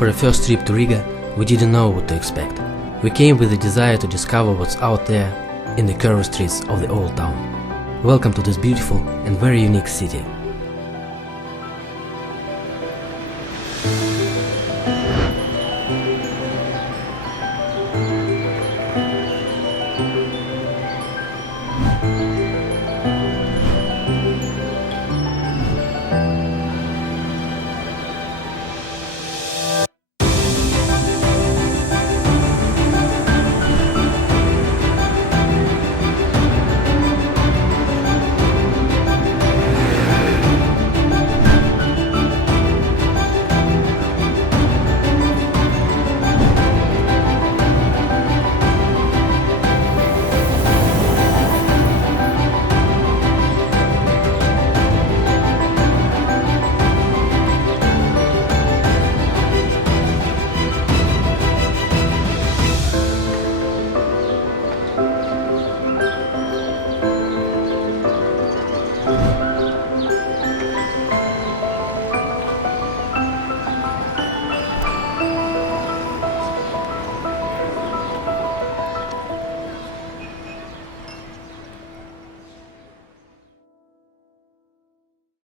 For a first trip to Riga, we didn't know what to expect. We came with the desire to discover what's out there in the curvy streets of the old town. Welcome to this beautiful and very unique city.